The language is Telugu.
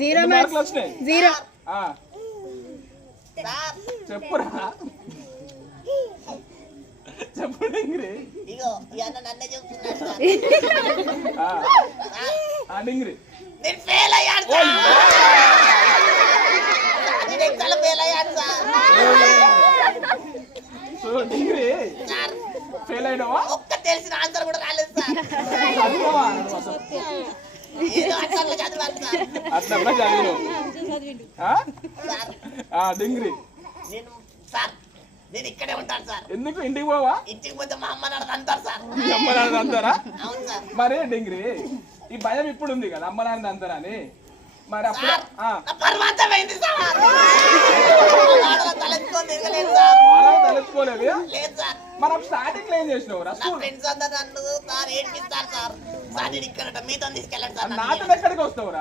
0 మార్కులు వచ్చినాయి 0 చెప్పురా చెప్పు డింగిరి ఇగో ఇవన్న నన్నే చెప్తున్నాడు డింగిరి నేను ఫెయిల్ అయ్యాను సార్ నేను ఎక్కడ ఫెయిల్ అయ్యాను సార్ సో డింగిరి సార్ ఫెయిల్ అయినావా ఒక్క తెలిసిన ఆన్సర్ కూడా రాలేదు సార్ చదివావా ఏదో అట్లా చదివాను సార్ అట్లా చదివినావు డింగిరి నేను సార్ నేను ఇక్కడే ఉంటాను సార్ ఎందుకు ఇంటికి పోవా ఇంటికి పోతే మా అమ్మ నాన్న అంటారు సార్ అమ్మ నాన్న అంటారా అవును సార్ మరే డింగిరి ఈ భయం ఇప్పుడు ఉంది కదా అమ్మ నాన్న అంటారా అని మరి అప్పుడు నా పర్వాతమైంది సార్ తలెత్తుకొని తిరగలేదు సార్ తెలుసుకోలేదు లేదు సార్ మనం స్టార్టింగ్ లో ఏం చేసినావు నా ఫ్రెండ్స్ అందరూ నన్ను సార్ ఏడిపిస్తారు సార్ సార్ నేను ఇక్కడ మీతో తీసుకెళ్ళండి సార్ నాతో ఎక్కడికి వస్తావురా